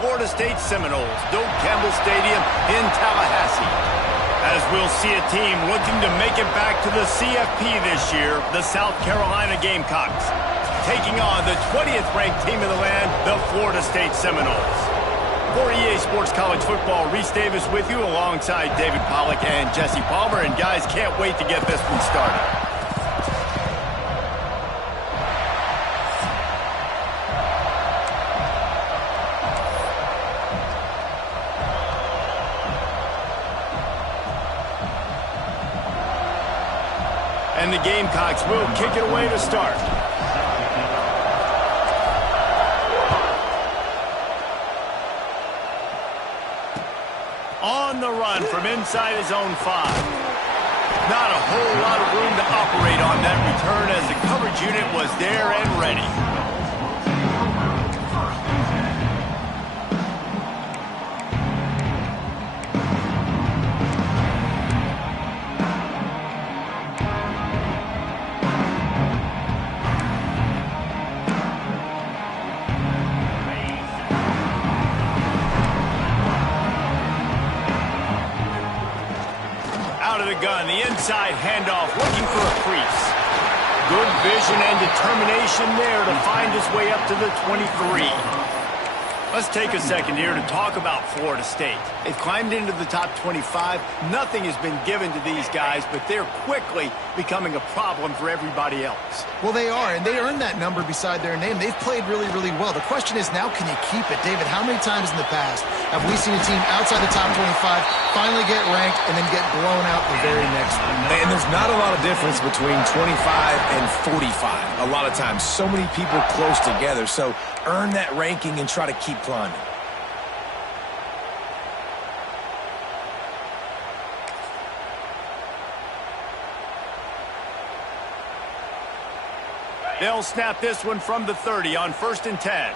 Florida State Seminoles, Doak Campbell Stadium in Tallahassee. As we'll see a team looking to make it back to the CFP this year, the South Carolina Gamecocks, taking on the 20th ranked team in the land, the Florida State Seminoles. For EA Sports College Football, Reese Davis with you alongside David Pollack and Jesse Palmer. And guys, can't wait to get this one started. And the Gamecocks will kick it away to start. On the run from inside his own 5. Not a whole lot of room to operate on that return as the coverage unit was there and ready. Out of the gun, the inside handoff, looking for a crease. Good vision and determination there to find his way up to the 23. Let's take a second here to talk about Florida State. They've climbed into the top 25. Nothing has been given to these guys, but they're quickly becoming a problem for everybody else. Well, they are, and they earned that number beside their name. They've played really, really well. The question is, now can you keep it? David, how many times in the past have we seen a team outside the top 25 finally get ranked and then get blown out the very next week? And there's not a lot of difference between 25 and 45. A lot of times, so many people close together. So earn that ranking and try to keep climbing. They'll snap this one from the 30 on 1st and 10.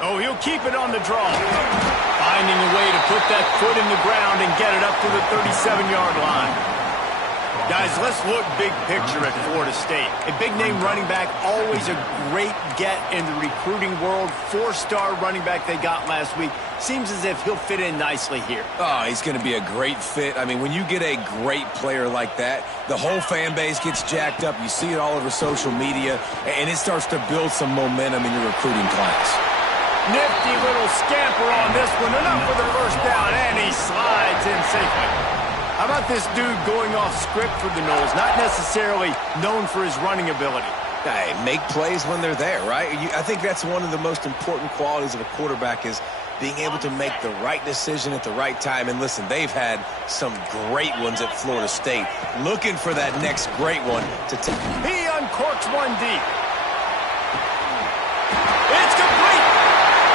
Oh, he'll keep it on the draw. Finding a way to put that foot in the ground and get it up to the 37-yard line. Guys, let's look big picture at Florida State. A big-name running back, always a great get in the recruiting world. 4-star running back they got last week. Seems as if he'll fit in nicely here. Oh, he's going to be a great fit. I mean, when you get a great player like that, the whole fan base gets jacked up. You see it all over social media, and it starts to build some momentum in your recruiting class. Nifty little scamper on this one. Enough for the first down, and he slides in safely. How about this dude going off script for the Noles? Not necessarily known for his running ability. Hey, make plays when they're there, right? I think that's one of the most important qualities of a quarterback is being able to make the right decision at the right time. And listen, they've had some great ones at Florida State. Looking for that next great one to take. He uncorks one deep. It's complete.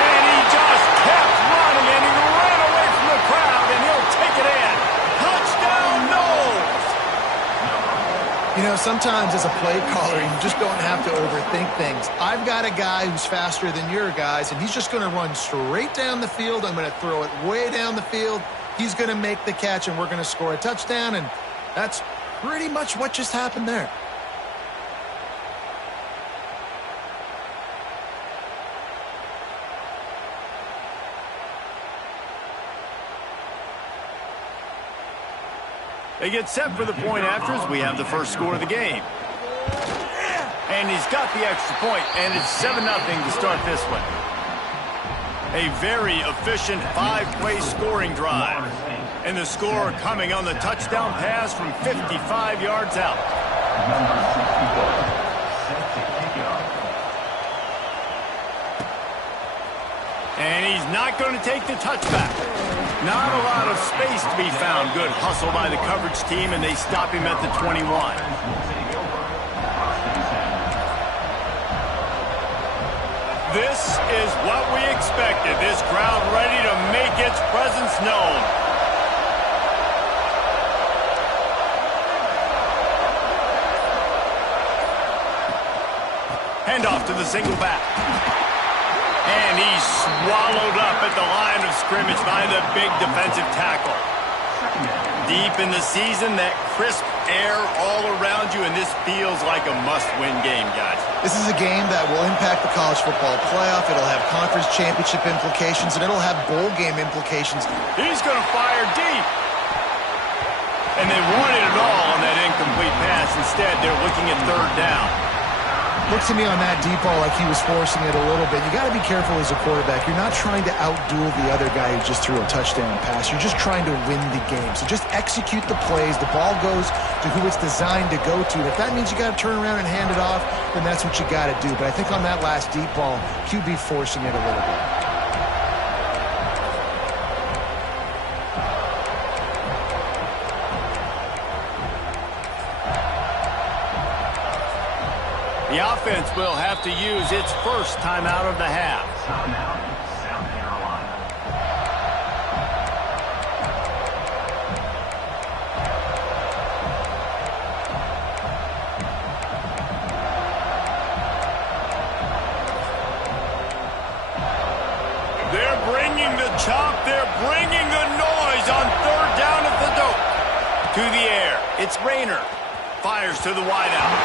And he just kept running, and he ran away from the crowd, and he'll take it in. Touchdown, Noles! You know, sometimes as a play caller, you just don't have to overthink things. I've got a guy who's faster than your guys, and he's just going to run straight down the field. I'm going to throw it way down the field. He's going to make the catch, and we're going to score a touchdown, and that's pretty much what just happened there. They get set for the point after as we have the first score of the game. And he's got the extra point, and it's 7-0 to start this one. A very efficient 5-play scoring drive. And the score coming on the touchdown pass from 55 yards out. And he's not going to take the touchback. Not a lot of space to be found. Good hustle by the coverage team, and they stop him at the 21. This is what we expected. This crowd ready to make its presence known. Handoff to the single back. And he's swallowed up at the line of scrimmage by the big defensive tackle. Deep in the season, that crisp air all around you, and this feels like a must-win game, guys. This is a game that will impact the college football playoff. It'll have conference championship implications, and it'll have bowl game implications. He's going to fire deep. And they wanted it all on that incomplete pass. Instead, they're looking at third down. Looks to me on that deep ball like he was forcing it a little bit. You got to be careful as a quarterback. You're not trying to outduel the other guy who just threw a touchdown pass. You're just trying to win the game. So just execute the plays. The ball goes to who it's designed to go to. If that means you got to turn around and hand it off, then that's what you got to do. But I think on that last deep ball, QB forcing it a little bit. The offense will have to use its first timeout of the half. Timeout, South Carolina. They're bringing the chop. They're bringing the noise on third down at the dope. To the air. It's Rayner. Fires to the wideout.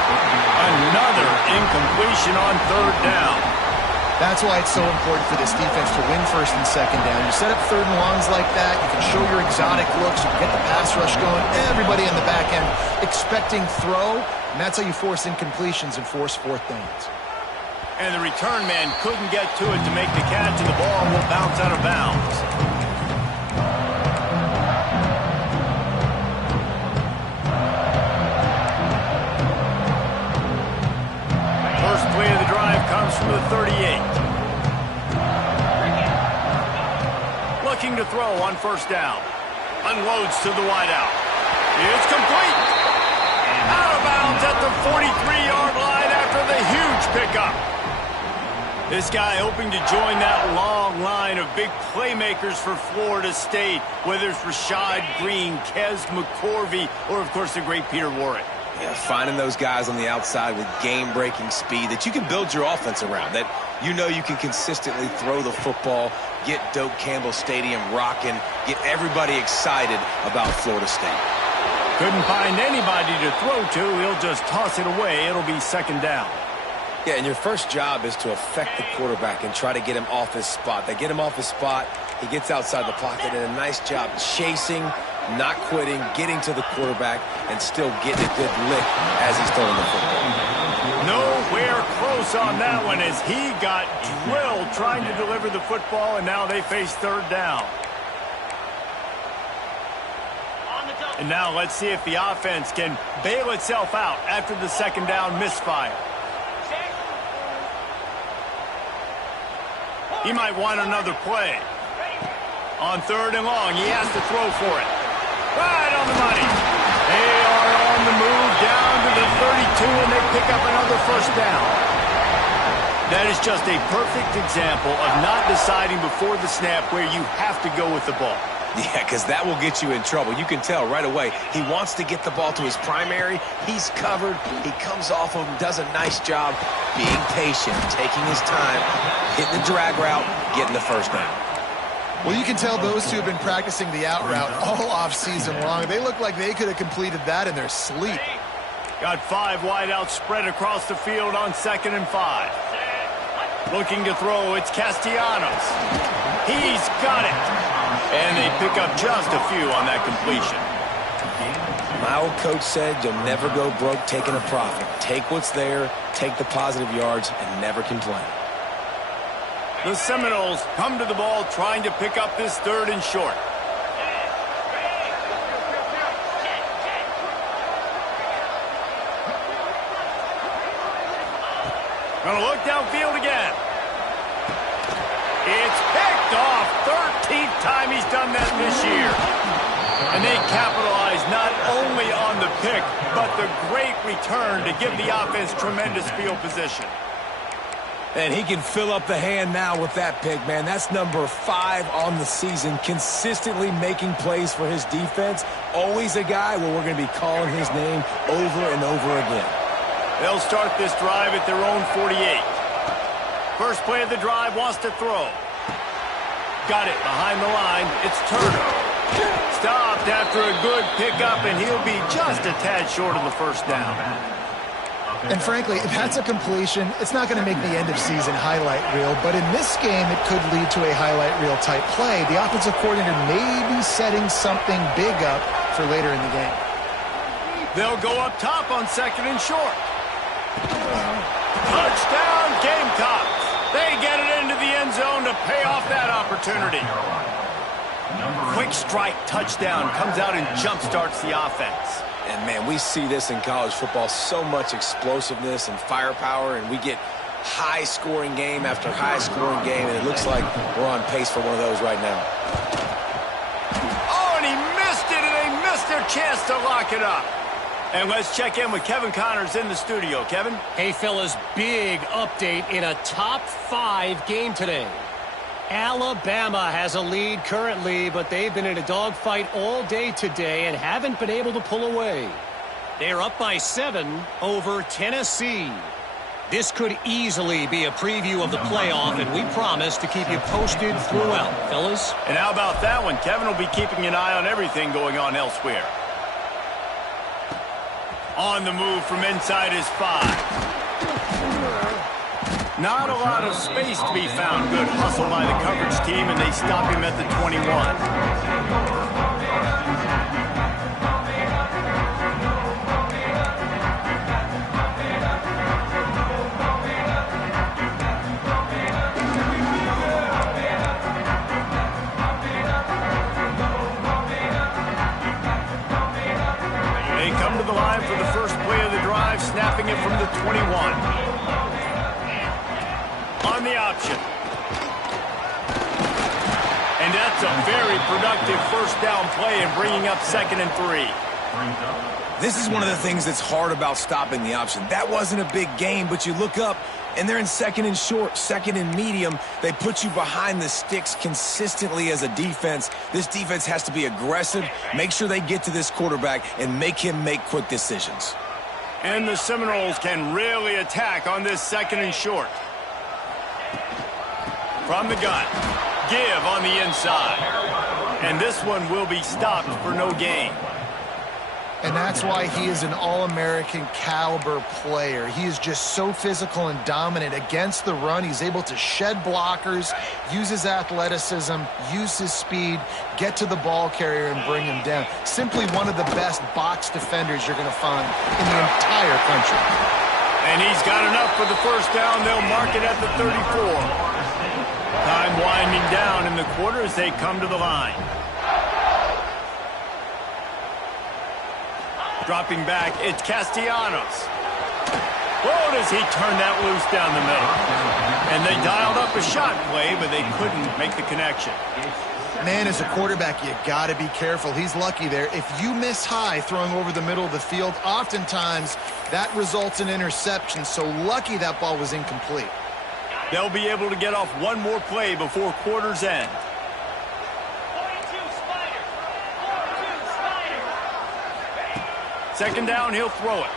Another incompletion on third down. That's why it's so important for this defense to win first and second down. You set up third and longs like that, you can show your exotic looks, you can get the pass rush going, everybody in the back end expecting throw, and that's how you force incompletions and force fourth downs. And the return man couldn't get to it to make the catch, and the ball will bounce out of bounds. Play of the drive comes from the 38. Looking to throw on first down. Unloads to the wideout. It's complete. Out of bounds at the 43-yard line after the huge pickup. This guy hoping to join that long line of big playmakers for Florida State, whether it's Rashad Green, Kez McCorvey, or, of course, the great Peter Warrick. Yeah, finding those guys on the outside with game-breaking speed that you can build your offense around, that you know you can consistently throw the football, get Doak Campbell Stadium rocking, get everybody excited about Florida State. Couldn't find anybody to throw to. He'll just toss it away. It'll be second down. Yeah, and your first job is to affect the quarterback and try to get him off his spot. They get him off his spot, he gets outside the pocket, and a nice job chasing, not quitting, getting to the quarterback, and still getting a good lick as he's throwing the football. Nowhere close on that one as he got drilled trying to deliver the football, and now they face third down. And now let's see if the offense can bail itself out after the second down misfire. He might want another play. On third and long, he has to throw for it. Right on the money. They are on the move down to the 32, and they pick up another first down. That is just a perfect example of not deciding before the snap where you have to go with the ball. Yeah, because that will get you in trouble. You can tell right away he wants to get the ball to his primary. He's covered. He comes off of him, does a nice job being patient, taking his time, hitting the drag route, getting the first down. Well, you can tell those two have been practicing the out route all off season long. They look like they could have completed that in their sleep. Got 5 wideouts spread across the field on 2nd and 5. Looking to throw, it's Castellanos. He's got it. And they pick up just a few on that completion. My old coach said you'll never go broke taking a profit. Take what's there, take the positive yards, and never complain. The Seminoles come to the ball trying to pick up this third and short. Gonna look downfield again. It's picked off. 13th time he's done that this year. And they capitalize not only on the pick, but the great return to give the offense tremendous field position. And he can fill up the hand now with that pick, man. That's number 5 on the season, consistently making plays for his defense. Always a guy where we're going to be calling his name over and over again. They'll start this drive at their own 48. First play of the drive, wants to throw. Got it behind the line. It's Turner. Stopped after a good pickup, and he'll be just a tad short of the first down. And frankly, if that's a completion, it's not going to make the end-of-season highlight reel. But in this game, it could lead to a highlight reel type play. The offensive coordinator may be setting something big up for later in the game. They'll go up top on second and short. Touchdown, Gamecocks. They get it into the end zone to pay off that opportunity. Quick strike touchdown comes out and jump-starts the offense. And, man, we see this in college football, so much explosiveness and firepower, and we get high-scoring game after high-scoring game, and it looks like we're on pace for one of those right now. Oh, and he missed it, and they missed their chance to lock it up. And let's check in with Kevin Connors in the studio. Kevin? Hey, fellas, big update in a top 5 game today. Alabama has a lead currently, but they've been in a dogfight all day today and haven't been able to pull away. They're up by 7 over Tennessee. This could easily be a preview of the playoff, and we promise to keep you posted throughout, fellas. And how about that one? Kevin will be keeping an eye on everything going on elsewhere. On the move from inside his 5. Not a lot of space to be found. Good hustle by the coverage team, and they stop him at the 21. They come to the line for the first play of the drive, snapping it from the 21. On the option. And that's a very productive first down play and bringing up 2nd and 3. This is one of the things that's hard about stopping the option. That wasn't a big game, but you look up, and they're in 2nd and short, 2nd and medium. They put you behind the sticks consistently as a defense. This defense has to be aggressive, make sure they get to this quarterback, and make him make quick decisions. And the Seminoles can really attack on this 2nd and short. From the gun, give on the inside. And this one will be stopped for no gain. And that's why he is an All-American caliber player. He is just so physical and dominant against the run. He's able to shed blockers, use his athleticism, use his speed, get to the ball carrier and bring him down. Simply one of the best box defenders you're going to find in the entire country. And he's got enough for the first down. They'll mark it at the 34. Time winding down in the quarter as they come to the line. Dropping back, it's Castellanos. Whoa, does he turn that loose down the middle. And they dialed up a shot play, but they couldn't make the connection. Man, as a quarterback, you got to be careful. He's lucky there. If you miss high throwing over the middle of the field, oftentimes that results in interception. So lucky that ball was incomplete. They'll be able to get off one more play before quarter's end. Second down, he'll throw it.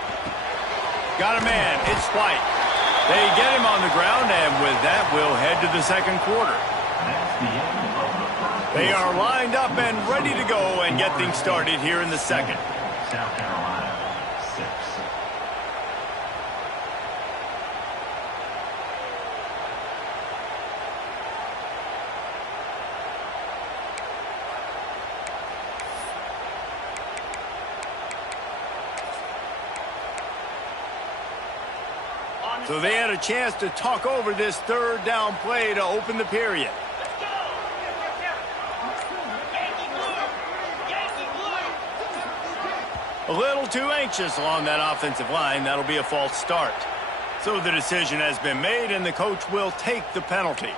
Got a man, it's White. They get him on the ground, and with that, we'll head to the second quarter. They are lined up and ready to go and get things started here in the second. South Carolina, 6. So they had a chance to talk over this third down play to open the period. A little too anxious along that offensive line. That'll be a false start. So the decision has been made, and the coach will take the penalty.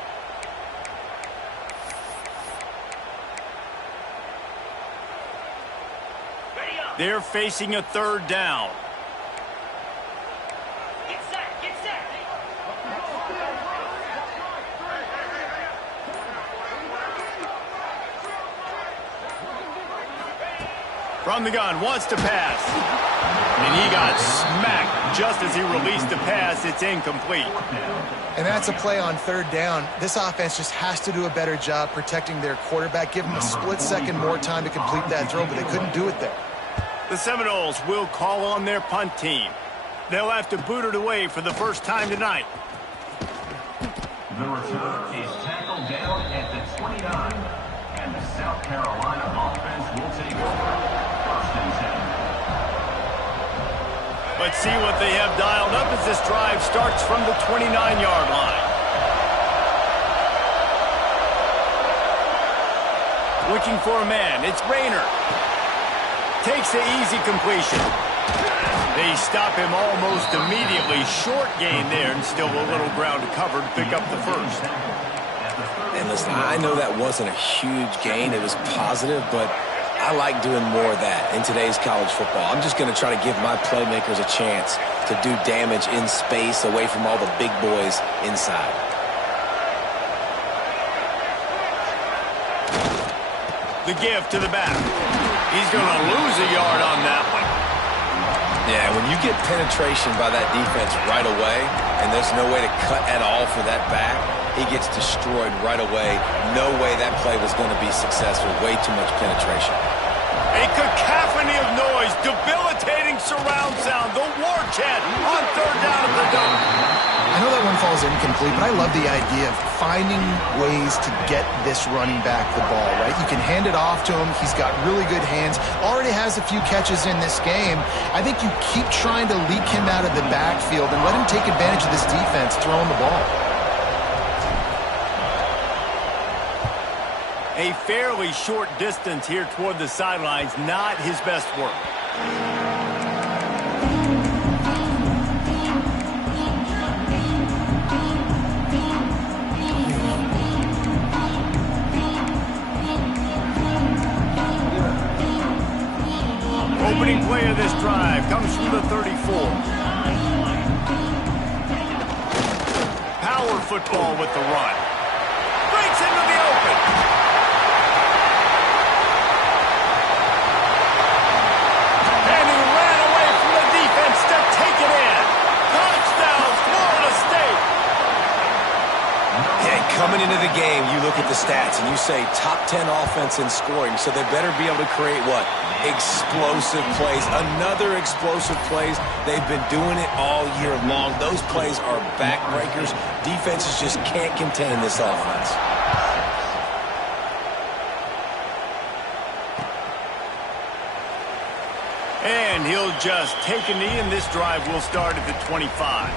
They're facing a third down. From the gun, wants to pass. And he got smacked just as he released the pass. It's incomplete. And that's a play on third down. This offense just has to do a better job protecting their quarterback. Give them a split second more time to complete that throw, but they couldn't do it there. The Seminoles will call on their punt team. They'll have to boot it away for the first time tonight. The return is tackled down at the 29. And the South Carolina offense will take over. 1st and 10. Let's see what they have dialed up as this drive starts from the 29-yard line. Looking for a man. It's Rayner. Takes the easy completion. They stop him almost immediately. Short gain there and still a little ground to cover to pick up the first. And listen, I know that wasn't a huge gain. It was positive, but I like doing more of that in today's college football. I'm just going to try to give my playmakers a chance to do damage in space away from all the big boys inside. The give to the back. He's going to lose a yard on that one. Yeah, when you get penetration by that defense right away, and there's no way to cut at all for that back, he gets destroyed right away. No way that play was going to be successful. Way too much penetration. A cacophony of noise, debilitating surround sound, the war chant on third down at the dome. I know that one falls incomplete, but I love the idea of finding ways to get this running back the ball, right? You can hand it off to him. He's got really good hands. Already has a few catches in this game. I think you keep trying to leak him out of the backfield and let him take advantage of this defense throwing the ball. A fairly short distance here toward the sidelines, not his best work. Opening play of this drive comes from the 34. Power football with the run. Breaks into the open. Coming into the game, you look at the stats and you say top 10 offense in scoring, so they better be able to create what? Explosive plays. Another explosive plays. They've been doing it all year long. Those plays are backbreakers. Defenses just can't contain this offense. And he'll just take a knee, and this drive will start at the 25.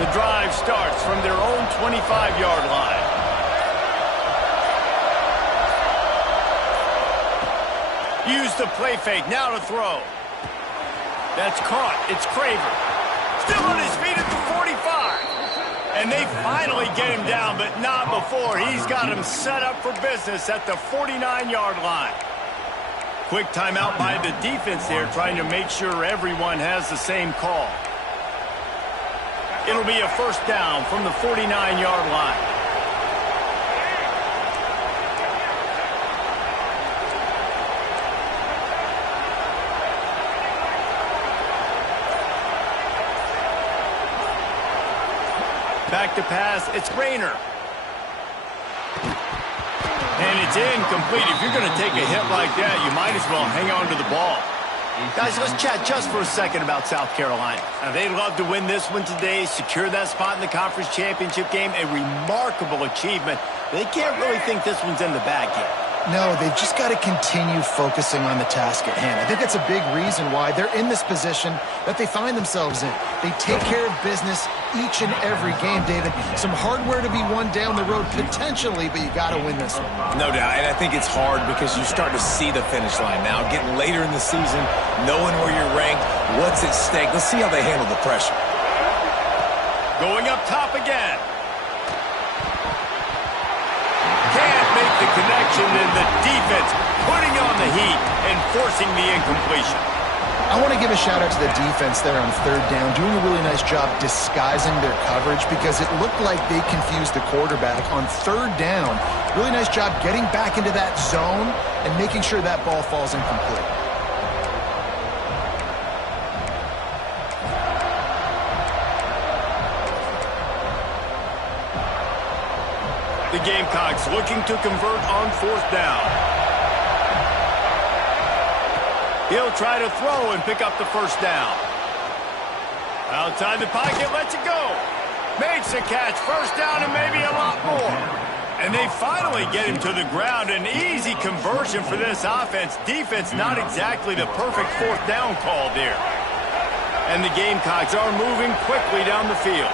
The drive starts from their own 25-yard line. Use the play fake, now to throw. That's caught. It's Craver. Still on his feet at the 45. And they finally get him down, but not before. He's got him set up for business at the 49-yard line. Quick timeout by the defense there, trying to make sure everyone has the same call. It'll be a first down from the 49-yard line. Back to pass, it's Rayner. And it's incomplete. If you're going to take a hit like that, you might as well hang on to the ball. Guys, let's chat just for a second about South Carolina. They'd love to win this one today, secure that spot in the conference championship game, a remarkable achievement. They can't really think this one's in the bag yet. No, they've just got to continue focusing on the task at hand. I think that's a big reason why they're in this position that they find themselves in. They take care of business each and every game, David. Some hardware to be won down the road potentially, but you got to win this one. No doubt, and I think it's hard because you start to see the finish line now. Getting later in the season, knowing where you're ranked, what's at stake. Let's see how they handle the pressure. Going up top again. Can't make the connection, and the defense putting on the heat and forcing the incompletion. I want to give a shout out to the defense there on third down, doing a really nice job disguising their coverage because it looked like they confused the quarterback on third down. Really nice job getting back into that zone and making sure that ball falls incomplete. The Gamecocks looking to convert on fourth down. He'll try to throw and pick up the first down. Outside the pocket, lets it go. Makes a catch, first down and maybe a lot more. And they finally get him to the ground. An easy conversion for this offense. Defense not exactly the perfect fourth down call there. And the Gamecocks are moving quickly down the field.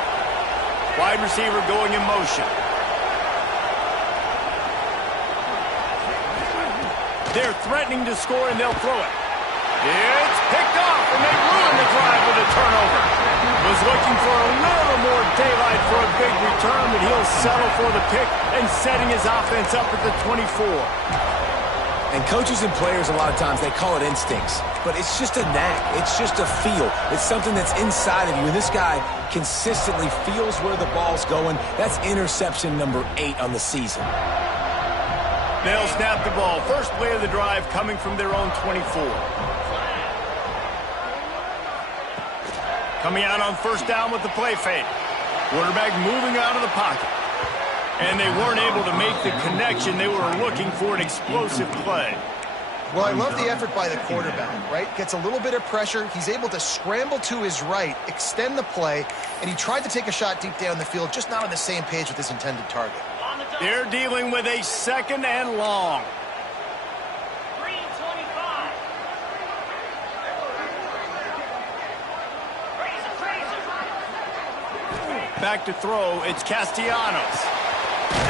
Wide receiver going in motion. They're threatening to score, and they'll throw it. It's picked off, and they ruin the drive with a turnover. Was looking for a little more daylight for a big return, but he'll settle for the pick and setting his offense up at the 24. And coaches and players, a lot of times, they call it instincts. But it's just a knack. It's just a feel. It's something that's inside of you. And this guy consistently feels where the ball's going. That's interception number 8 on the season. They'll snap the ball. First play of the drive coming from their own 24. Coming out on first down with the play fake. Quarterback moving out of the pocket. And they weren't able to make the connection. They were looking for an explosive play. Well, I love the effort by the quarterback, right? Gets a little bit of pressure. He's able to scramble to his right, extend the play, and he tried to take a shot deep down the field, just not on the same page with his intended target. They're dealing with a second and long. Back to throw, it's Castellanos.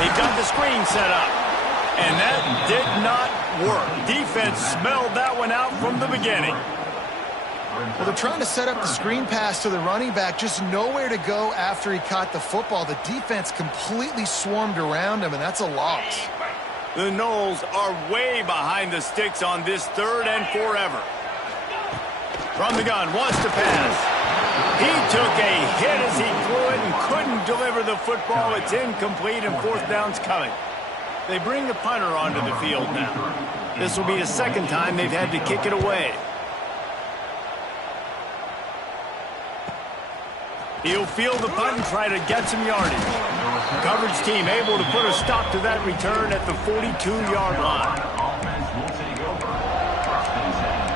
They've got the screen set up. And that did not work. Defense smelled that one out from the beginning. Well, they're trying to set up the screen pass to the running back, just nowhere to go after he caught the football. The defense completely swarmed around him, and that's a loss. The Noles are way behind the sticks on this third and forever. From the gun, wants to pass. He took a hit as he threw it and couldn't deliver the football. It's incomplete, and fourth down's coming. They bring the punter onto the field now. This will be the second time they've had to kick it away. He'll field the punt and try to get some yardage. Coverage team able to put a stop to that return at the 42-yard line. Offense will take over. First and 10.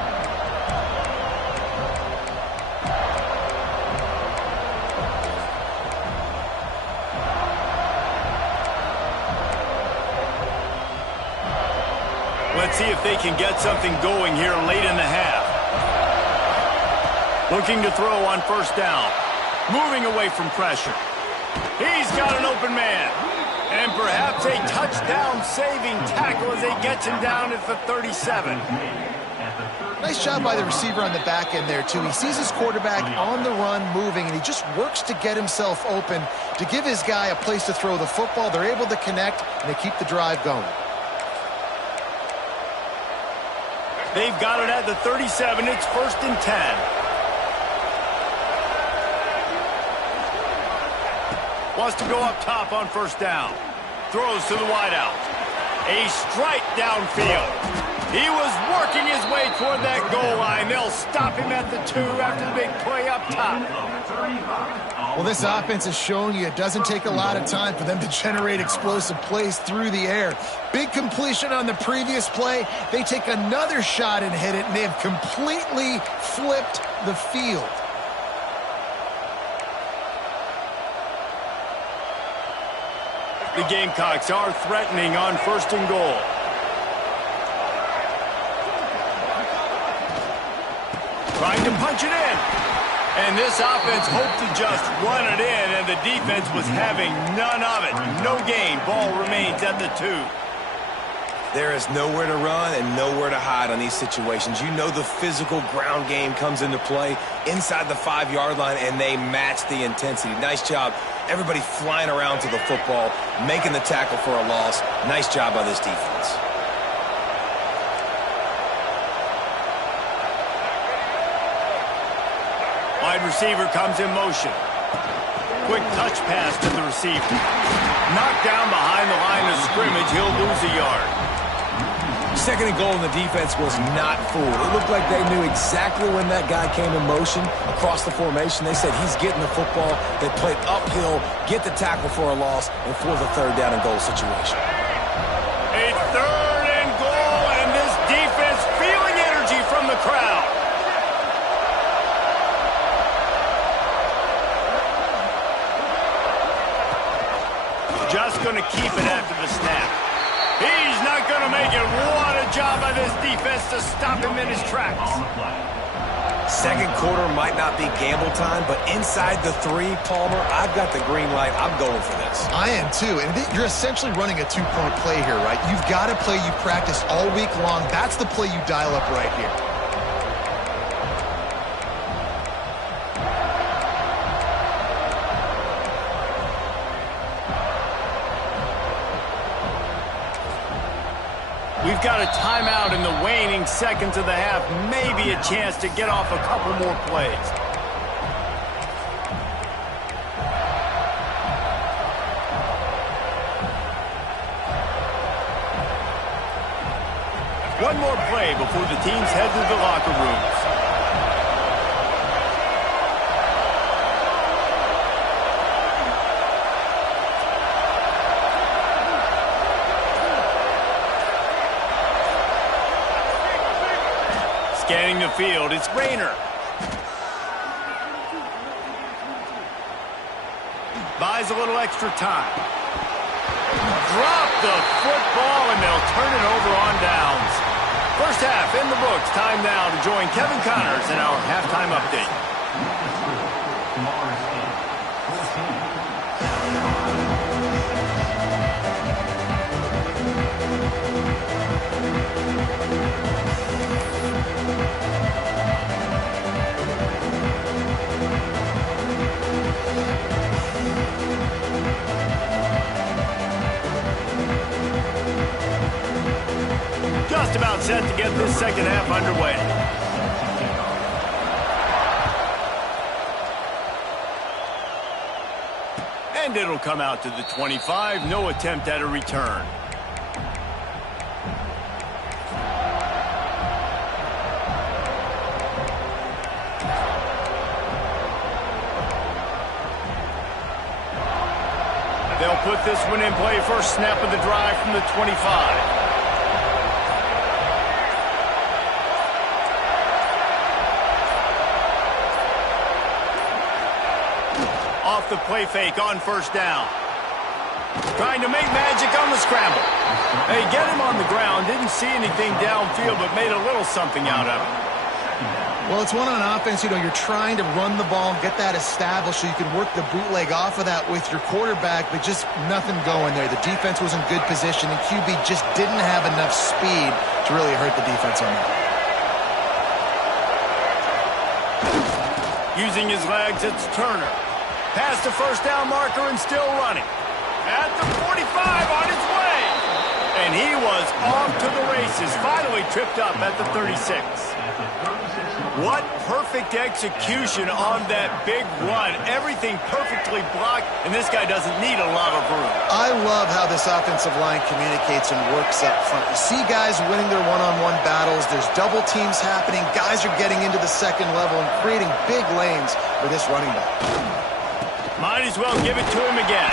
Let's see if they can get something going here late in the half. Looking to throw on first down. Moving away from pressure. He's got an open man. And perhaps a touchdown-saving tackle as he gets him down at the 37. Nice job by the receiver on the back end there, too. He sees his quarterback on the run moving, and he just works to get himself open to give his guy a place to throw the football. They're able to connect, and they keep the drive going. They've got it at the 37. It's first and 10. Wants to go up top on first down. Throws to the wideout. A strike downfield. He was working his way toward that goal line. They'll stop him at the 2 after the big play up top. Well, this offense is showing you it doesn't take a lot of time for them to generate explosive plays through the air. Big completion on the previous play. They take another shot and hit it, and they have completely flipped the field. The Gamecocks are threatening on first and goal. Trying to punch it in. And this offense hoped to just run it in, and the defense was having none of it. No gain. Ball remains at the 2. There is nowhere to run and nowhere to hide on these situations. You know the physical ground game comes into play inside the 5-yard line, and they match the intensity. Nice job. Everybody flying around to the football, making the tackle for a loss. Nice job by this defense. wide receiver comes in motion. Quick touch pass to the receiver. Knocked down behind the line of scrimmage. He'll lose a yard. Second and goal, and the defense was not fooled. It looked like they knew exactly when that guy came in motion across the formation. They said he's getting the football. They played uphill, get the tackle for a loss, and force a third down and goal situation. A third and goal, and this defense feeling energy from the crowd. Just going to keep it after the snap. He's not going to make it. What a job by this defense to stop him in his tracks. Second quarter might not be gamble time, but inside the 3, Palmer, I've got the green light. I'm going for this. I am too, and you're essentially running a 2-point play here, right? You've got to play you practice all week long. That's the play you dial up right here. We've got a timeout in the waning seconds of the half. Maybe a chance to get off a couple more plays. One more play before the teams head to the locker rooms. Scanning the field, it's Rayner. Buys a little extra time. Drop the football, and they'll turn it over on downs. First half in the books. Time now to join Kevin Connors in our halftime update. Just about set to get this second half underway. And it'll come out to the 25. No attempt at a return. They'll put this one in play. First snap of the drive from the 25. Off the play fake on first down. Trying to make magic on the scramble. They get him on the ground. Didn't see anything downfield, but made a little something out of it. Well, it's one on offense. You know, you're trying to run the ball and get that established so you can work the bootleg off of that with your quarterback, but just nothing going there. The defense was in good position, and QB just didn't have enough speed to really hurt the defense on that. Using his legs, it's Turner. Past the first down marker and still running. At the 45 on his way. And he was off to the races. Finally tripped up at the 36. What perfect execution on that big run. Everything perfectly blocked, and this guy doesn't need a lot of room. I love how this offensive line communicates and works up front. You see guys winning their one-on-one battles. There's double teams happening. Guys are getting into the second level and creating big lanes for this running back. Might as well give it to him again.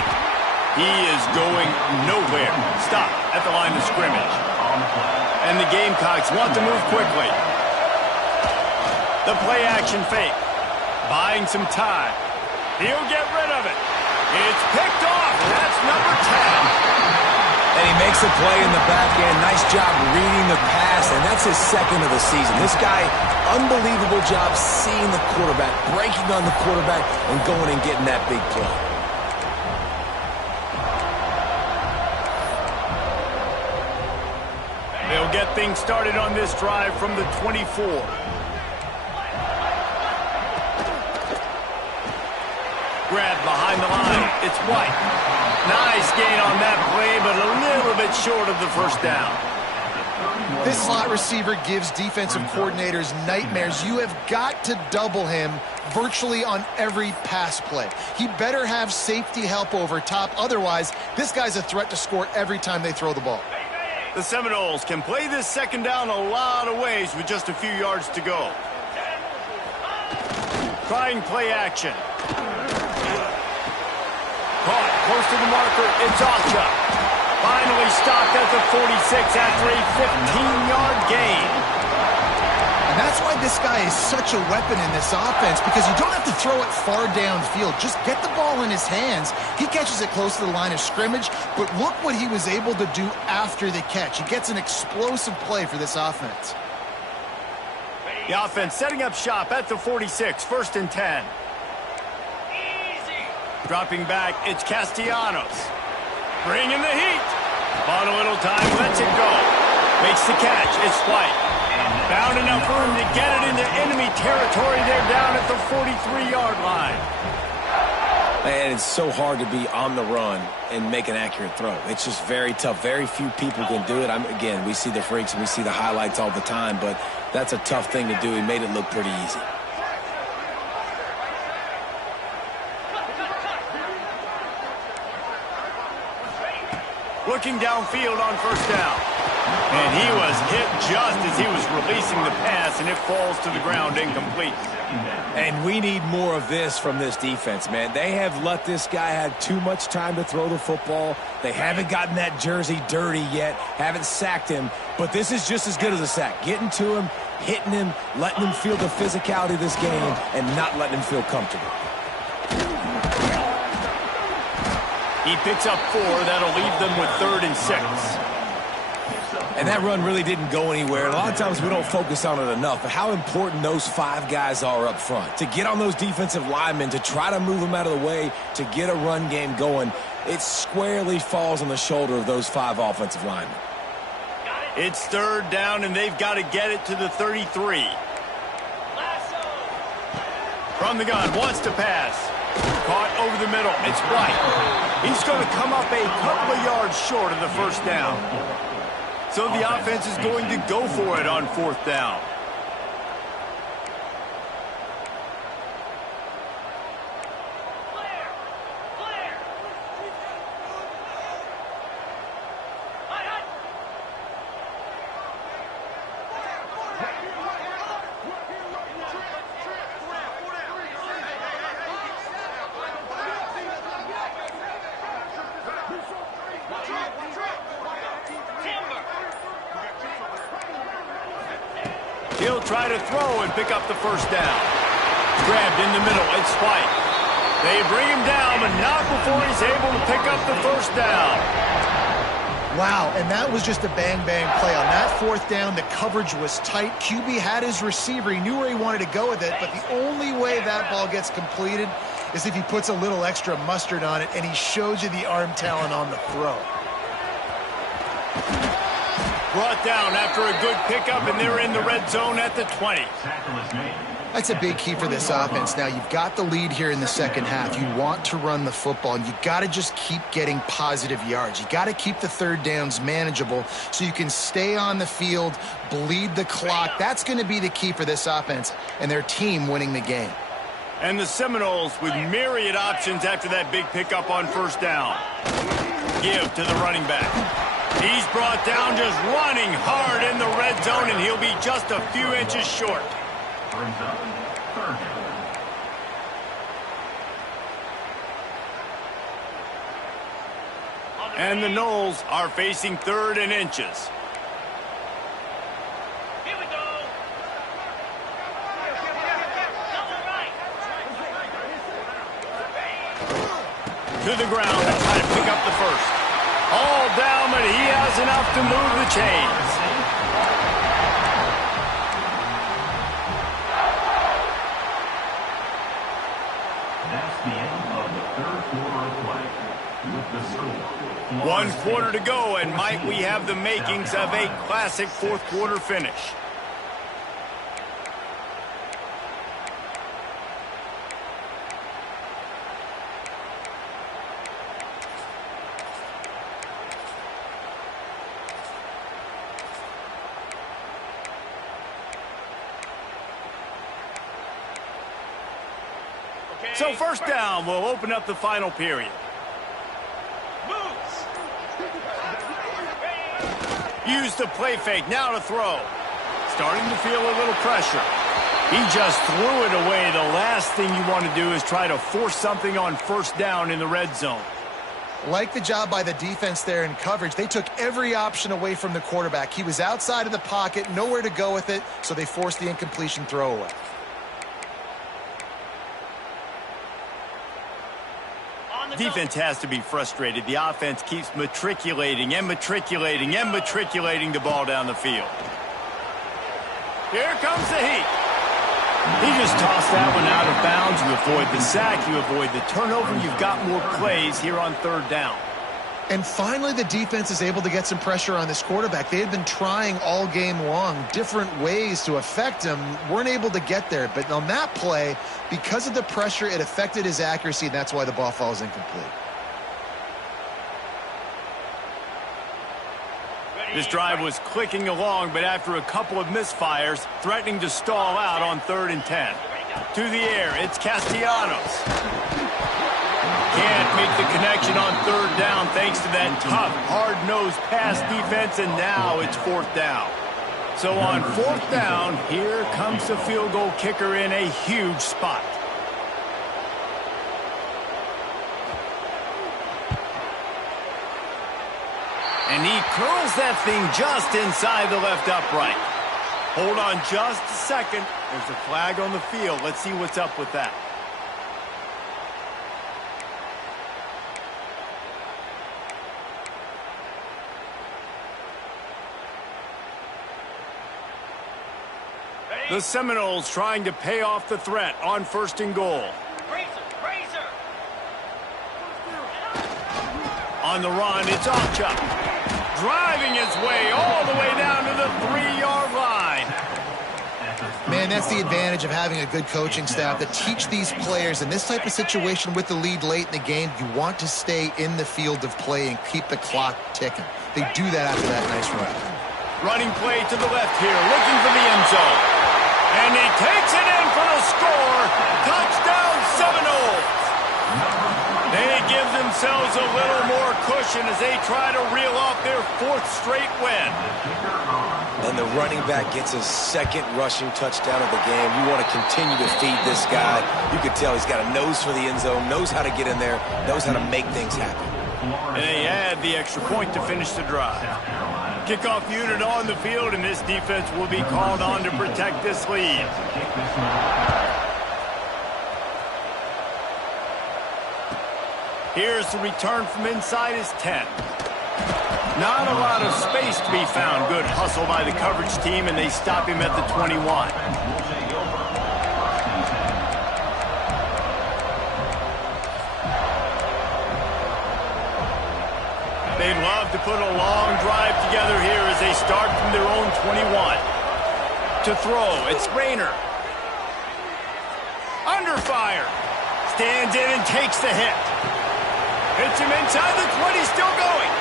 He is going nowhere. Stop at the line of scrimmage. And the Gamecocks want to move quickly. The play action fake. Buying some time. He'll get rid of it. It's picked off. That's number 10. And he makes a play in the back end. Nice job reading the pass, and that's his second of the season. This guy, unbelievable job seeing the quarterback, breaking on the quarterback, and going and getting that big play. They'll get things started on this drive from the 24. Grab behind the line. It's White. Nice gain on that play, but a little bit short of the first down. This slot receiver gives defensive coordinators nightmares. You have got to double him virtually on every pass play. He better have safety help over top. Otherwise, this guy's a threat to score every time they throw the ball. The Seminoles can play this second down a lot of ways with just a few yards to go. Trying play action. Caught close to the marker. It's Acha. Finally stopped at the 46 after a 15-yard gain. And that's why this guy is such a weapon in this offense, because you don't have to throw it far downfield. Just get the ball in his hands. He catches it close to the line of scrimmage, but look what he was able to do after the catch. He gets an explosive play for this offense. The offense setting up shop at the 46, 1st and 10. Dropping back, it's Castellanos. Bringing the heat. Bought a little time, lets it go. Makes the catch, it's White. Found enough room to get it into enemy territory. They're down at the 43-yard line. And it's so hard to be on the run and make an accurate throw. It's just very tough. Very few people can do it. Again, we see the freaks and we see the highlights all the time, but that's a tough thing to do. He made it look pretty easy. Looking downfield on 1st down. And he was hit just as he was releasing the pass, and it falls to the ground incomplete. And we need more of this from this defense, man. They have let this guy have too much time to throw the football. They haven't gotten that jersey dirty yet, haven't sacked him. But this is just as good as a sack. Getting to him, hitting him, letting him feel the physicality of this game, and not letting him feel comfortable. He picks up 4. That'll leave them with 3rd and 6. And that run really didn't go anywhere. And a lot of times we don't focus on it enough, but how important those 5 guys are up front. To get on those defensive linemen, to try to move them out of the way, to get a run game going, it squarely falls on the shoulder of those 5 offensive linemen. It's 3rd down, and they've got to get it to the 33. From the gun, wants to pass. Caught over the middle. It's White. He's going to come up a couple of yards short of the 1st down. So the offense is going to go for it on 4th down. He'll try to throw and pick up the 1st down. Grabbed in the middle. It's White. They bring him down, but not before he's able to pick up the 1st down. Wow, and that was just a bang-bang play. On that 4th down, the coverage was tight. QB had his receiver. He knew where he wanted to go with it, but the only way that ball gets completed is if he puts a little extra mustard on it, and he shows you the arm talent on the throw. Brought down after a good pickup, and they're in the red zone at the 20. That's a big key for this offense. Now, you've got the lead here in the second half. You want to run the football, and you got to just keep getting positive yards. You got to keep the 3rd downs manageable so you can stay on the field, bleed the clock. That's going to be the key for this offense and their team winning the game. And the Seminoles with myriad options after that big pickup on 1st down. Give to the running back. He's brought down just running hard in the red zone, and he'll be just a few inches short. Brings up 3rd down. And the Noles are facing 3rd and inches. Here we go. To the ground and try to pick up the 1st. All down, but he has enough to move the chains. That's the end of the 3rd quarter of play. With the score. 1 quarter to go, and might we have the makings of a classic 4th quarter finish. So first down will open up the final period. Use the play fake, now to throw. Starting to feel a little pressure. He just threw it away. The last thing you want to do is try to force something on first down in the red zone. Like the job by the defense there in coverage. They took every option away from the quarterback. He was outside of the pocket, nowhere to go with it, so they forced the incompletion throwaway. Defense has to be frustrated. The offense keeps matriculating and matriculating and matriculating the ball down the field. Here comes the heat. He just tossed that one out of bounds. You avoid the sack, you avoid the turnover. You've got more plays here on third down. And finally, the defense is able to get some pressure on this quarterback. They had been trying all game long different ways to affect him, weren't able to get there. But on that play, because of the pressure, it affected his accuracy, and that's why the ball falls incomplete. This drive was clicking along, but after a couple of misfires, threatening to stall out on 3rd and 10. To the air, it's Castellanos. Can't make the connection on 3rd down thanks to that tough, hard-nosed pass defense, and now it's 4th down. So on 4th down, here comes the field goal kicker in a huge spot. And he curls that thing just inside the left upright. Hold on just a second. There's a flag on the field. Let's see what's up with that. The Seminoles trying to pay off the threat on 1st and goal. On the run, it's Ochuk. Driving his way all the way down to the 3-yard line. Man, that's the advantage of having a good coaching staff that teach these players in this type of situation with the lead late in the game. You want to stay in the field of play and keep the clock ticking. They do that after that nice run. Running play to the left here, looking for the end zone. And he takes it in for the score. Touchdown Seminoles. They give themselves a little more cushion as they try to reel off their 4th straight win. And the running back gets his 2nd rushing touchdown of the game. You want to continue to feed this guy. You can tell he's got a nose for the end zone, knows how to get in there, knows how to make things happen. And they add the extra point to finish the drive. Kickoff unit on the field, and this defense will be called on to protect this lead. Here's the return from inside his 10. Not a lot of space to be found. Good hustle by the coverage team, and they stop him at the 21. They'd love to put a long drive together here as they start from their own 21. To throw, it's Rayner. Under fire. Stands in and takes the hit. Hits him inside the 20, still going.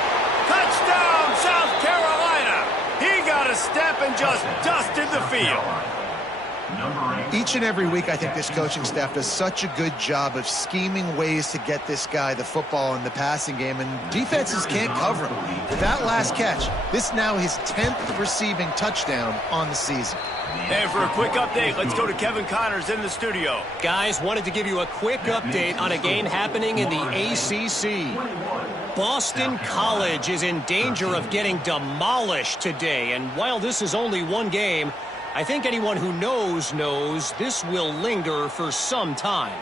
Touchdown, South Carolina. He got a step and just dusted the field. Each and every week, I think this coaching staff does such a good job of scheming ways to get this guy the football in the passing game, and defenses can't cover him. With that last catch, this now his 10th receiving touchdown on the season. And for a quick update, let's go to Kevin Connors in the studio. Guys, wanted to give you a quick update on a game happening in the ACC. Boston College is in danger of getting demolished today, and while this is only one game, I think anyone who knows this will linger for some time.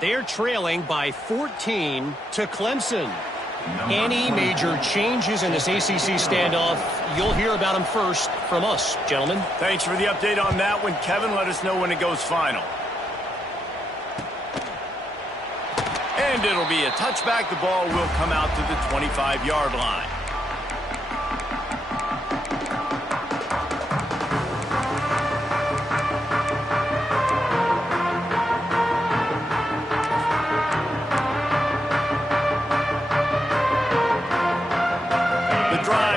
They're trailing by 14 to Clemson. Any major changes in this ACC standoff, you'll hear about them first from us, gentlemen. Thanks for the update on that one, Kevin. Let us know when it goes final. And it'll be a touchback. The ball will come out to the 25-yard line.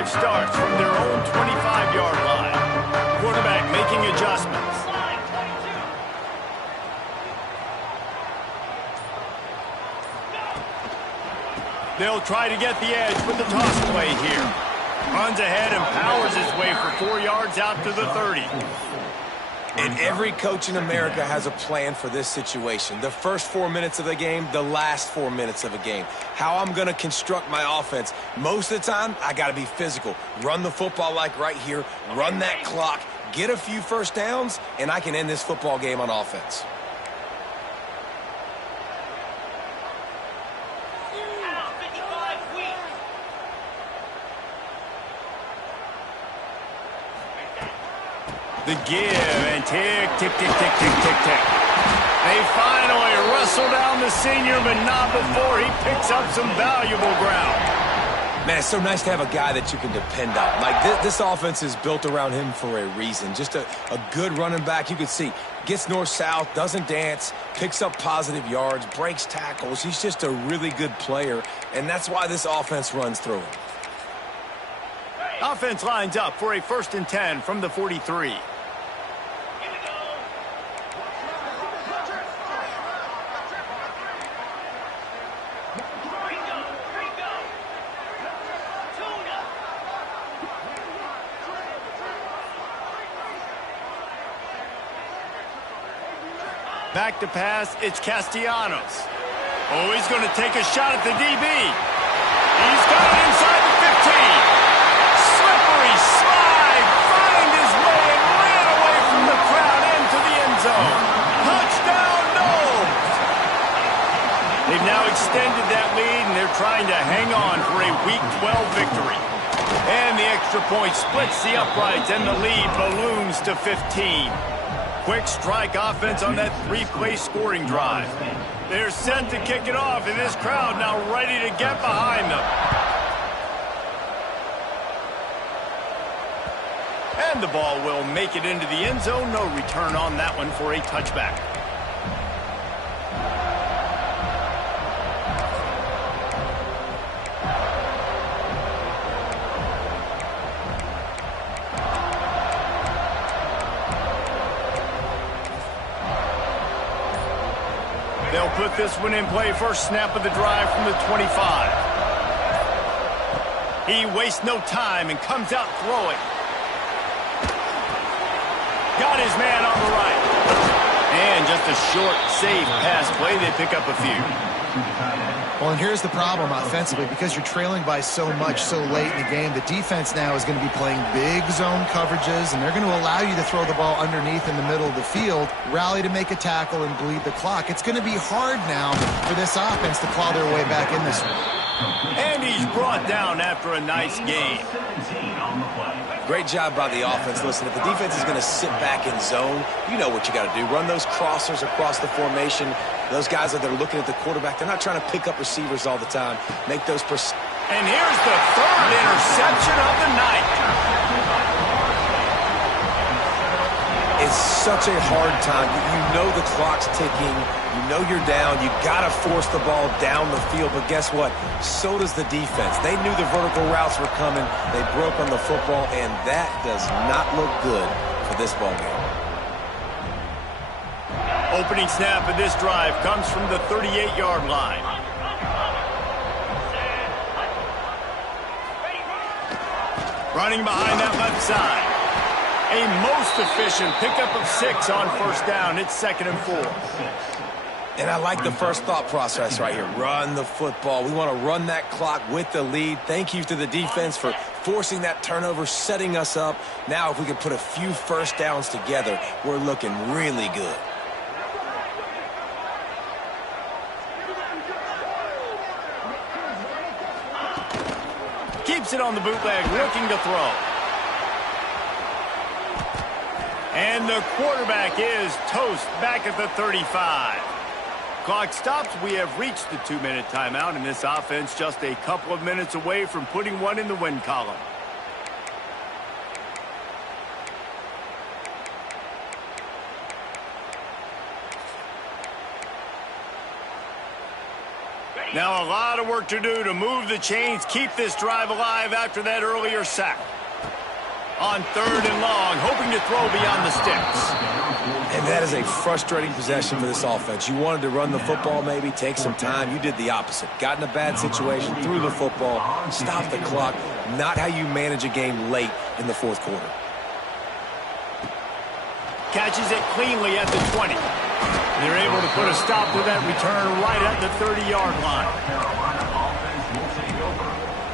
Starts from their own 25-yard line. Quarterback making adjustments. They'll try to get the edge with the toss play here. Runs ahead and powers his way for 4 yards out to the 30. And every coach in America has a plan for this situation. The first 4 minutes of the game, the last 4 minutes of a game. How I'm going to construct my offense. Most of the time, I got to be physical. Run the football like right here. Run that clock. Get a few first downs, and I can end this football game on offense. The give and tick, tick, tick, tick, tick, tick, tick. They finally wrestle down the senior, but not before he picks up some valuable ground. Man, it's so nice to have a guy that you can depend on. Like, this offense is built around him for a reason. Just a good running back. You can see, gets north-south, doesn't dance, picks up positive yards, breaks tackles. He's just a really good player, and that's why this offense runs through him. Offense lines up for a 1st and 10 from the 43. Back to pass, it's Castellanos. Oh, he's going to take a shot at the DB. He's got it inside the 15. Slippery slide, find his way and ran away from the crowd into the end zone. Touchdown, Noles! They've now extended that lead, and they're trying to hang on for a Week 12 victory. And the extra point splits the uprights, and the lead balloons to 15. Quick strike offense on that 3-play scoring drive. They're set to kick it off, and this crowd now ready to get behind them. And the ball will make it into the end zone. No return on that one for a touchback. They'll put this one in play. First snap of the drive from the 25. He wastes no time and comes out throwing. Got his man on the right. And just a short, safe pass play. They pick up a few. Well, and here's the problem offensively. Because you're trailing by so much so late in the game, the defense now is going to be playing big zone coverages, and they're going to allow you to throw the ball underneath in the middle of the field, rally to make a tackle, and bleed the clock. It's going to be hard now for this offense to claw their way back in this one. And he's brought down after a nice game. Great job by the offense. Listen, if the defense is going to sit back in zone, you know what you got to do. Run those crossers across the formation. Those guys that are looking at the quarterback, they're not trying to pick up receivers all the time. Make those... And here's the 3rd interception of the night. It's such a hard time. You know the clock's ticking. You know you're down. You got to force the ball down the field. But guess what? So does the defense. They knew the vertical routes were coming. They broke on the football, and that does not look good for this ball game. Opening snap of this drive comes from the 38-yard line. Running behind that left side. A most efficient pickup of 6 on first down. It's 2nd and 4. And I like the first thought process right here. Run the football. We want to run that clock with the lead. Thank you to the defense for forcing that turnover, setting us up. Now if we can put a few first downs together, we're looking really good. Keeps it on the bootleg, looking to throw. And the quarterback is toast back at the 35. Clock stops. We have reached the 2-minute timeout, and this offense just a couple of minutes away from putting one in the win column. Now a lot of work to do to move the chains, keep this drive alive after that earlier sack. On 3rd and long, hoping to throw beyond the sticks. And that is a frustrating possession for this offense. You wanted to run the football maybe, take some time. You did the opposite. Got in a bad situation, threw the football, stopped the clock. Not how you manage a game late in the fourth quarter. Catches it cleanly at the 20. They're able to put a stop to that return right at the 30-yard line. Carolina offense will take over.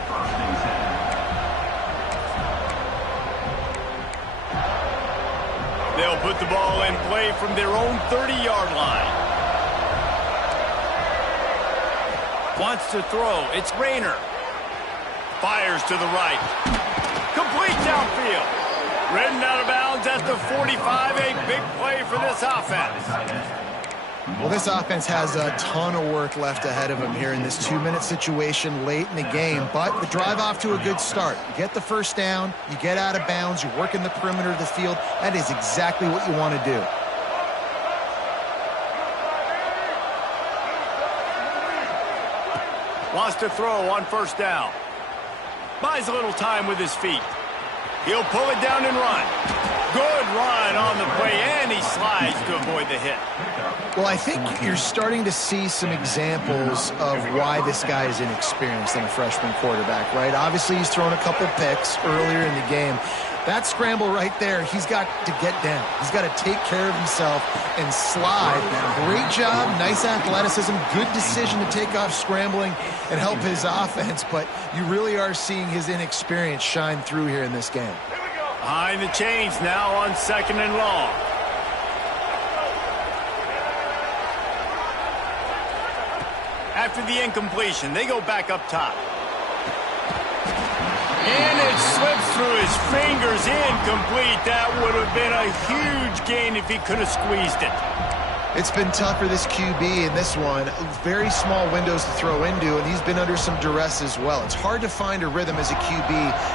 First and 10. They'll put the ball in play from their own 30-yard line. Wants to throw. It's Rayner. Fires to the right. Complete downfield. Ridden out of bounds at the 45. A big play for this offense. Well, this offense has a ton of work left ahead of them here in this 2-minute situation late in the game, but the drive off to a good start. You get the first down, you get out of bounds, you work in the perimeter of the field. That is exactly what you want to do. Wants to throw on first down. Buys a little time with his feet. He'll pull it down and run. Good run on the play, and he slides to avoid the hit. Well, I think you're starting to see some examples of why this guy is inexperienced in a freshman quarterback, right? Obviously, he's thrown a couple picks earlier in the game. That scramble right there, he's got to get down. He's got to take care of himself and slide. Great job, nice athleticism, good decision to take off scrambling and help his offense, but you really are seeing his inexperience shine through here in this game. Behind the chains now on second and long. After the incompletion, they go back up top. And it slips through his fingers, incomplete. That would have been a huge gain if he could have squeezed it. It's been tough for this QB in this one. Very small windows to throw into, and he's been under some duress as well. It's hard to find a rhythm as a QB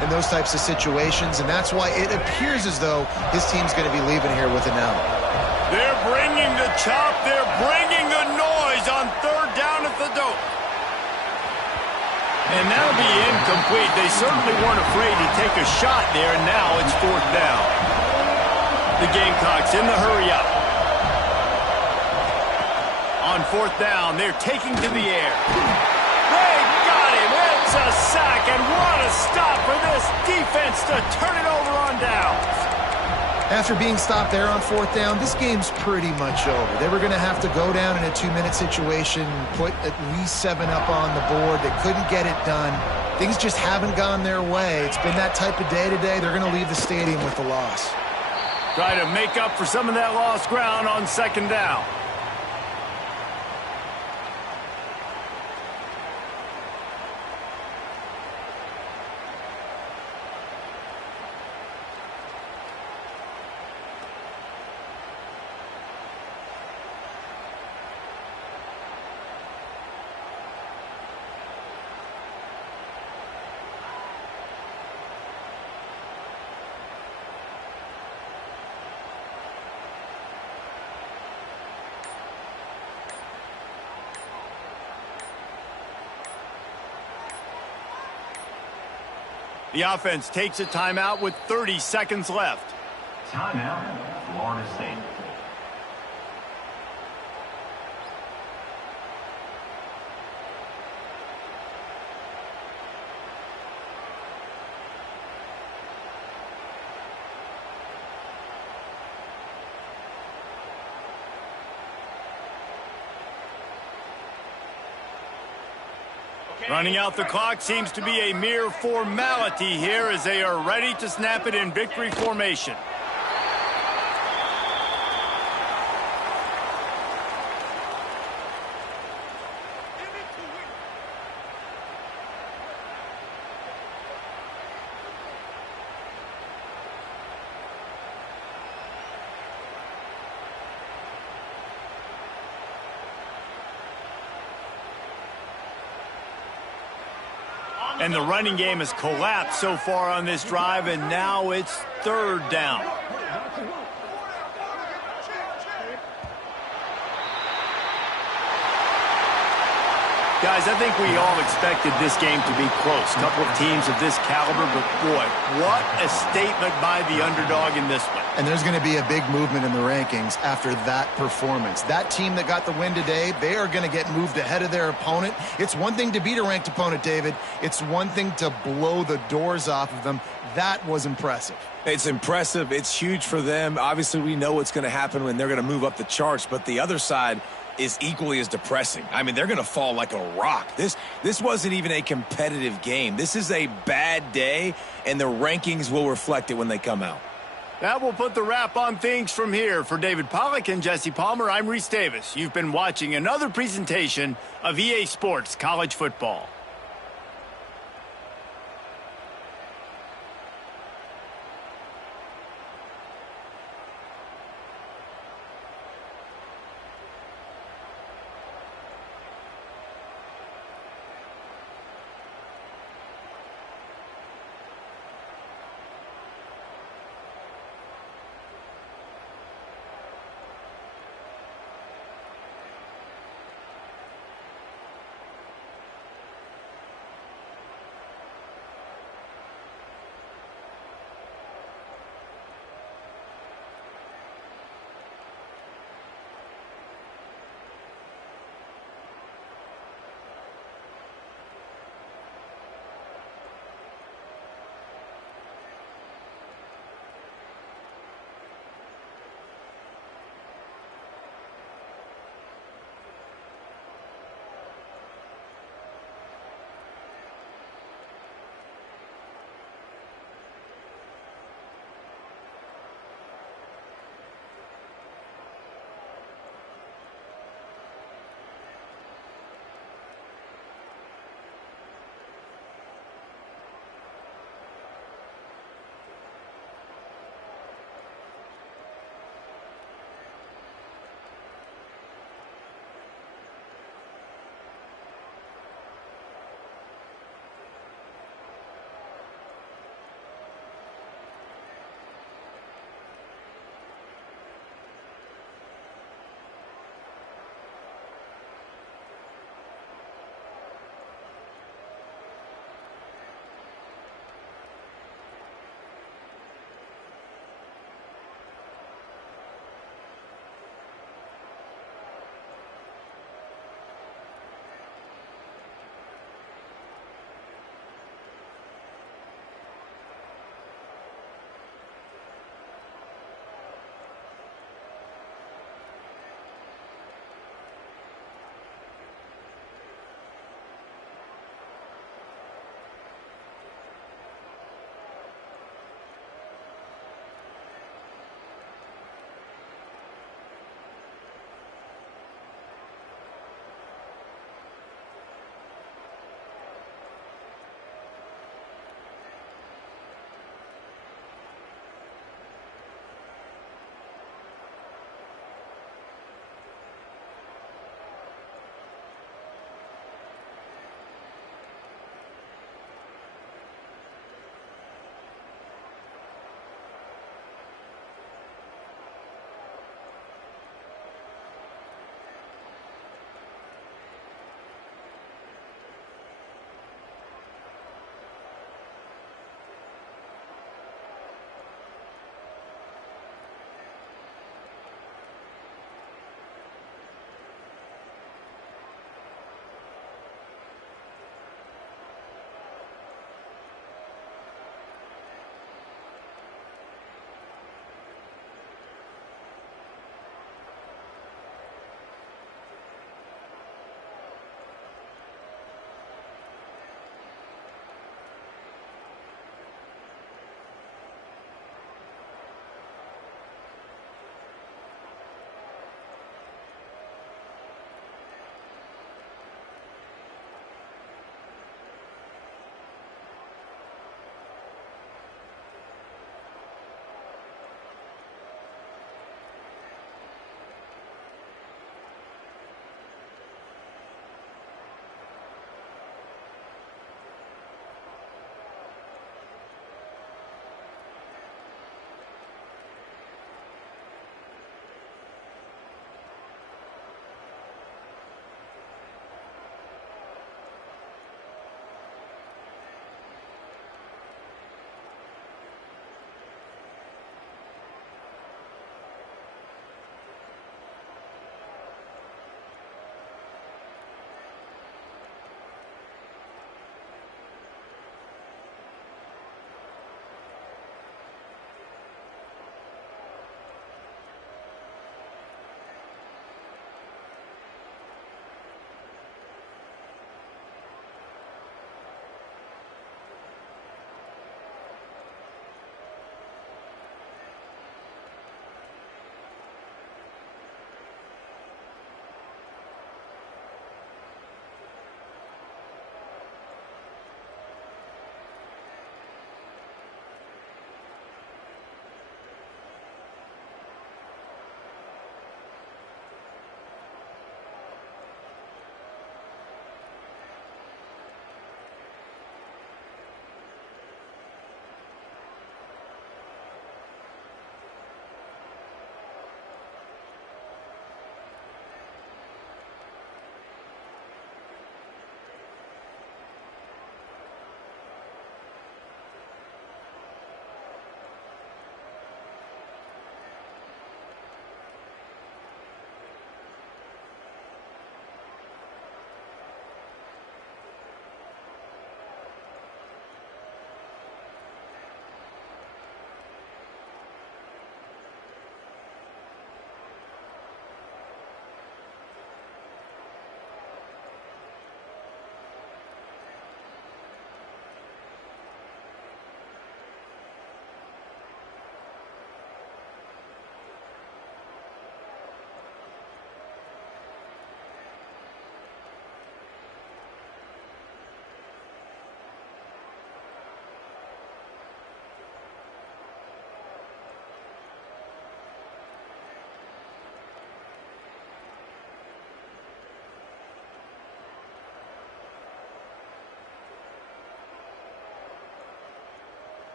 in those types of situations, and that's why it appears as though his team's going to be leaving here with an out. They're bringing the chop. They're bringing the noise on third down at the dope. And that'll be incomplete. They certainly weren't afraid to take a shot there, and now it's fourth down. The Gamecocks in the hurry-up. On fourth down, they're taking to the air. They got him. It's a sack, and what a stop for this defense to turn it over on downs. After being stopped there on fourth down, this game's pretty much over. They were going to have to go down in a 2-minute situation, put at least 7 up on the board. They couldn't get it done. Things just haven't gone their way. It's been that type of day today. They're going to leave the stadium with the loss. Try to make up for some of that lost ground on second down. The offense takes a timeout with 30 seconds left. Timeout, Florida State. Running out the clock seems to be a mere formality here as they are ready to snap it in victory formation. And the running game has collapsed so far on this drive, and now it's third down. Guys, I think we all expected this game to be close. A couple of teams of this caliber, but boy, what a statement by the underdog in this one. And there's going to be a big movement in the rankings after that performance. That team that got the win today, they are going to get moved ahead of their opponent. It's one thing to beat a ranked opponent, David. It's one thing to blow the doors off of them. That was impressive. It's impressive. It's huge for them. Obviously, we know what's going to happen when they're going to move up the charts, but the other side is equally as depressing. I mean, they're going to fall like a rock. This wasn't even a competitive game. This is a bad day, and the rankings will reflect it when they come out. That will put the wrap on things from here. For David Pollack and Jesse Palmer, I'm Reese Davis. You've been watching another presentation of EA Sports College Football.